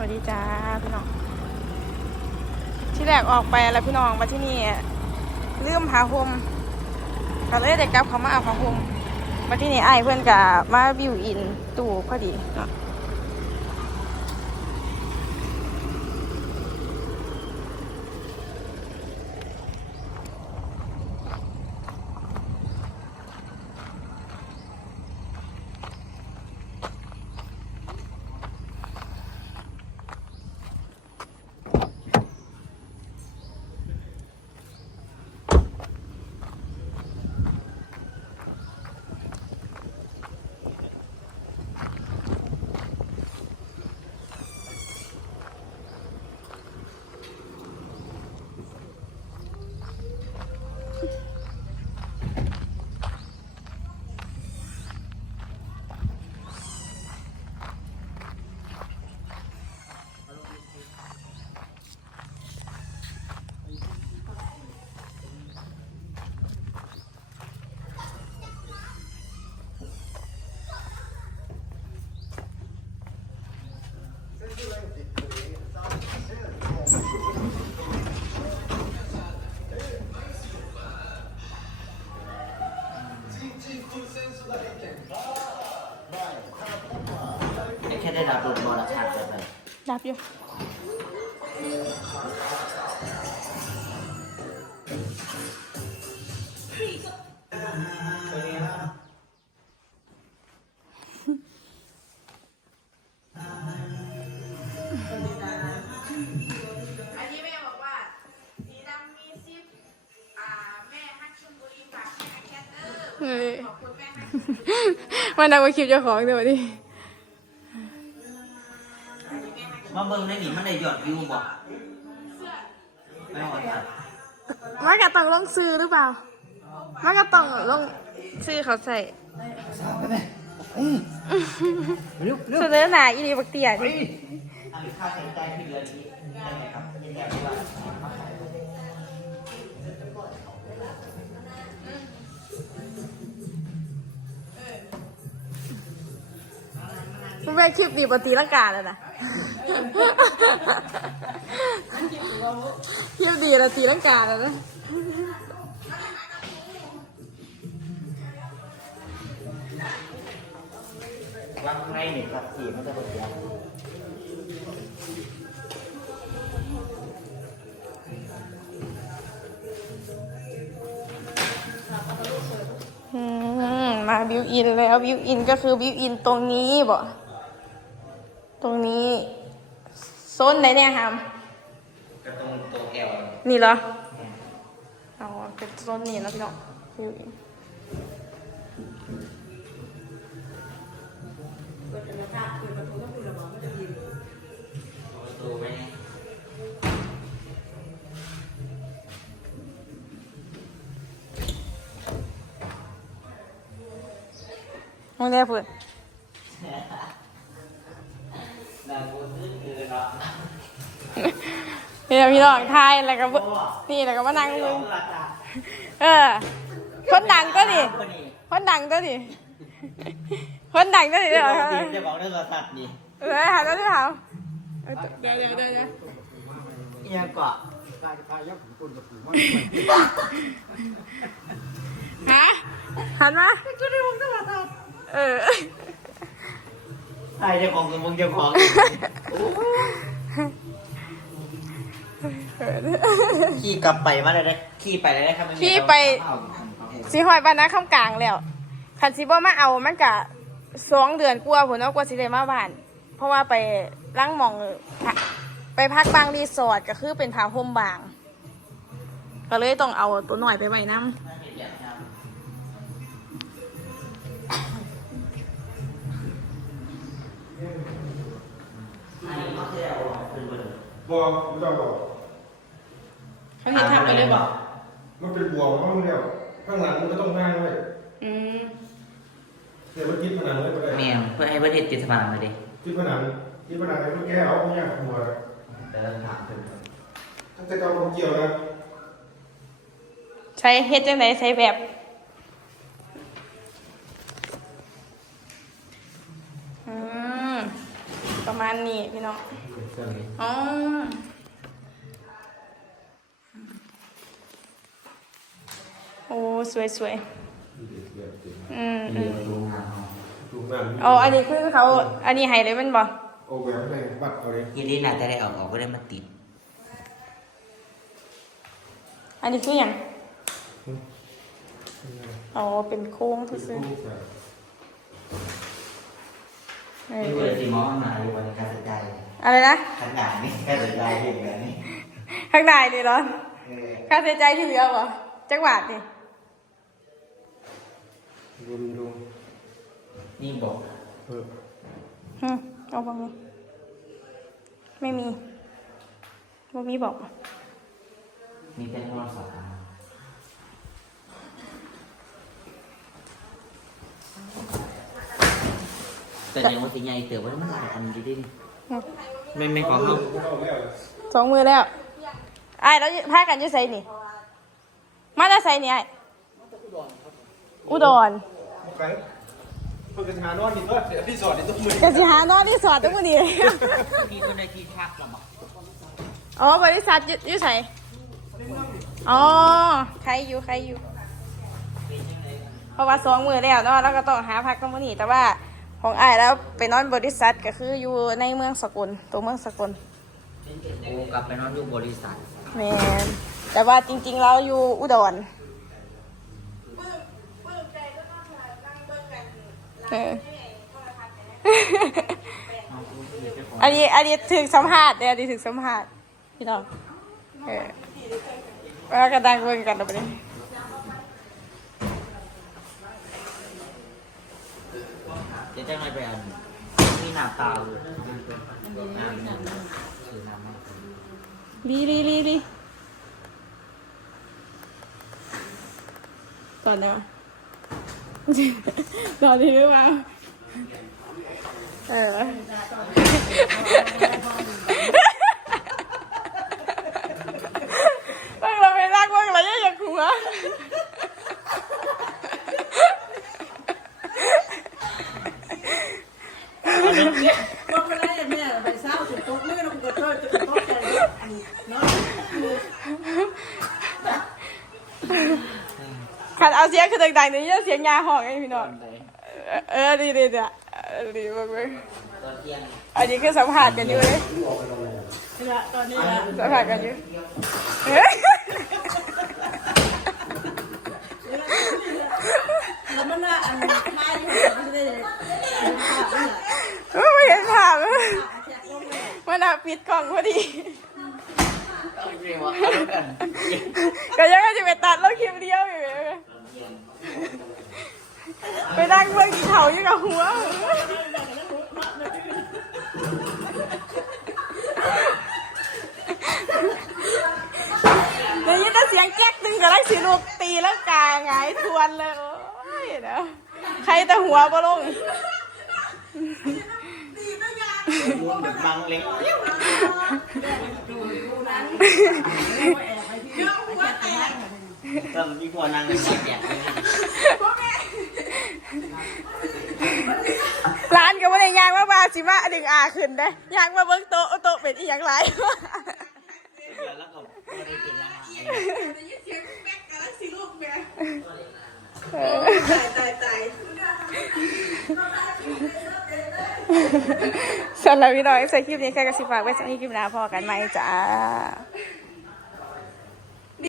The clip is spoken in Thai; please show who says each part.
Speaker 1: วัสดีจ้าพี่น้อง ที่แรกออกไปแล้วพี่น้องมาที่นี่ลืมหาโฮมก็เลยได้กลับเขามาเอาผ้าห่มมาที่นี่ไอ้เพื่อนกับมาบิวอินตู่พอดีเนาะ
Speaker 2: แค่ได้รั
Speaker 1: ม่ฮักมันดังกว่าคลิปเจ้าของเดี๋ยวดิ
Speaker 2: มาเบิ่งในนี่มันได้ยอดวิวบ่ไม่เอาค่ะ
Speaker 1: มันก็ต้องลงซื้อหรือเปล่ามันก็ต้องลงซื้อเขาใส่เสนอหนาอีนีบักเตียนี่
Speaker 2: อันนี้ค่าใช้จ่ายที่เหลือนี้ได้ไหมครับยังไงว่า
Speaker 1: มั นเป็นคลิปดีปตีลังกาเลยนะคลิปดีแล้วตีลังกาเลยนะ
Speaker 2: วางในนี่ครับสีมันจะเป็นยัง
Speaker 1: อืมมาบิวอินแล้วบิวอินก็คือบิวอินตรงนี้บ่ ตรงนี้โซนไหนเนี่ยครับ
Speaker 2: กระตรงตรงแอว
Speaker 1: นี่เหรอเอาเป็นโซนนี้แล้วพี่น้องบิวอิน
Speaker 2: ประตูไหม
Speaker 1: ห้องแรกเพื่อน
Speaker 2: นางกูซื้อคือเนาะ
Speaker 1: นี่แหละพี่น้องทายแล้วก็เบิ่งนี่แล้วก็มานั่งมึงเออ คนดังก็ดิ
Speaker 2: คนนี้
Speaker 1: คนดังก็ดิคนดังก็ดิเดี๋ยว
Speaker 2: จะบอกเรื่องสัตว์นี่
Speaker 1: เออหาแล้วที่ถามเดี๋ยวเดี๋ยวเดี๋ยวเดี๋ยว
Speaker 2: เอียงกว่า
Speaker 1: ฮะหันมาเออ
Speaker 2: ไอ้เจ้าของกับมึงเจ้าของ ขี่กลับไปมาเลยได้ขี่ไปเลยได้ครับ
Speaker 1: ขี่ไปสีหอยบ้านนะข้ามกลางแล้วคันสิบ่มาเอามันกะสองเดือนกว่าผลเนาะกว่าสิได้มาบ้าน เพราะว่าไปล้างหมองพักไปพักบางรีสอร์ทก็คือเป็นผาห่มบาง ก็เลยต้องเอาตัวหน่อยไปไว้น้ำ
Speaker 3: บอกไม่ต้องบอก
Speaker 1: เขาเห็นทำไปเลยบอก
Speaker 3: มันเป็นบวกมันเดียวข้างหลังมันก็ต้องห้างไว้
Speaker 1: อืม
Speaker 3: เดี๋ยวมันคิดผนังไว้ก็ได้
Speaker 2: เมียงเพื่อให้ประเทศติดสมานมาดิ
Speaker 3: คิดผนังคิดผนังไอ้พวกแกเอาพวกนี้หัว
Speaker 2: แต่เราถามถึง
Speaker 3: ถ้าจะเอาความเกี่ยวนะ
Speaker 1: ใช้เฮ็ดจังไดใช้แบบอืมประมาณนี้พี่น้อง
Speaker 3: ใช่
Speaker 1: อ๋อ โอ้สวยสวยๆอืมอืม
Speaker 3: ถูกงาน
Speaker 1: อ๋ออันนี้คือเขา อันนี้ให้เลยแมันบ่
Speaker 3: เอาแบบไหนบัตรเอาเลย
Speaker 2: ทีนี้น่าจะได้ออกออกก็ได้มาติด
Speaker 1: อันนี้คืออย่างอ๋อเป็นโค้งซื่อๆเออ
Speaker 2: นี่คือสีมองมาอยู่บนการจัดใจ
Speaker 1: อะไรนะ
Speaker 2: ขนาดนี้การจัดใจเห็นแบบนี้
Speaker 1: ข้างในนี่เหรอ
Speaker 2: เออ
Speaker 1: ค่าใช้จ่ายที่เหลือบ่จักบาทนี่
Speaker 3: รวม รวม
Speaker 2: นี่บอก
Speaker 3: เออ
Speaker 1: ฮึเอาบ้างนี่ไม่มีบ่มีบอก
Speaker 2: มีเป็นโทรศัพท์แต่เนี่ยว่าสิใหญ่เติบว่ามันหลายอันดีดิไม่ไม่ขอเข้า
Speaker 3: เอาแล้ว
Speaker 1: สองมือแล้วไอ้ายแล้วพากันอยู่ไสนี่ มาจากไสนี่ไอ้าย อุดร
Speaker 3: ไปเพิ่งจะหานอนนี่ก็เดี๋ยวที่สอนนี่ต้องมือ
Speaker 1: จะสิหานอนที่สอดทุกมื้อนี้
Speaker 2: มีคนในที่พักหรอบอก
Speaker 1: อ๋อบริษัทอยู่อยู่ไสอ๋อใครอยู่ใครอยู่ เพราะว่าสองมือแล้วเนาะแล้วก็ต้องหาพักตรงนี้แต่ว่าของอ้ายแล้วไปนอนบริษัทก็คืออยู่ในเมืองสกลตัวเมืองสกล
Speaker 2: โอ้กลับไปนอนอยู่บริษัท
Speaker 1: แมนแต่ว่าจริงๆเราอยู่อุดร เออ อันนี้อันนี้ถึงสัมภาษณ์เนี่ยอันนี้ถึงสัมภาษณ์พี่น้องเออแล้วก็ดังเบิ่งกันเอาไปเลย
Speaker 2: เดี๋ยวจะไม่ไปอันมีหน้าตาเลยน้ำน้ำคือน้ำมัน
Speaker 1: ลีลีลีลีก่อนได้ปะ ก่อนดีหรือเปล่าเออเบิ่งเราไปรักเบิ่งเราอย่าอยากหัว
Speaker 4: บอกไปได้แม่ไปเศร้าถึงตกมือลงกระโดดจะตกใจเนาะ
Speaker 1: ขัน เอาเสียงคือดังๆนี่จะเสียงยาห้องไงพี่น้องเออดีดีดีเออดีมากเลย
Speaker 2: ตอนเที่ยง
Speaker 1: อันนี้คือสัมผัสกันอยู่เลย
Speaker 4: นี่ละตอนนี้ละ
Speaker 1: สัมผัสกันอยู่เฮ้ย
Speaker 4: แล้วมันละอันท้ายอยู่มันจะได้
Speaker 1: ไม่เห็นภาพเลยมันอะปิดกล่องพอดี
Speaker 2: ต้องเรียกว่าเอาด้วยกัน
Speaker 1: ก็ยังจะไปตัดแล้วคลิปเดียวอยู่เลย ไปนั่งเบิ่งเขาอยู่กับหัว เดี๋ยวยินแต่เสียงแก๊กตึงกับไรสีลูกตีแล้วกาหงายทวนเลย โอ้ยเดี๋ยวใครแต่หัวบ่ลง
Speaker 2: รวมแบบบางเล็กก็มีหัวนางเป็นแยกเลย
Speaker 1: ร้านก็ไม่ได้ยางมาบาสิมาดึงอาขึ้นได้ยางมาเบิ่งโต๊ะโต๊ะเป็นอีหยังไร
Speaker 2: เดี๋ยวแล้วก็ไม่ได้กินอาหาร
Speaker 4: ตายตายตาย
Speaker 1: สำหรับพี่น้องใส่คลิปนี้แค่กระสิบฝากไว้สักนิดคลิปหน้าพอกันไหมจ้า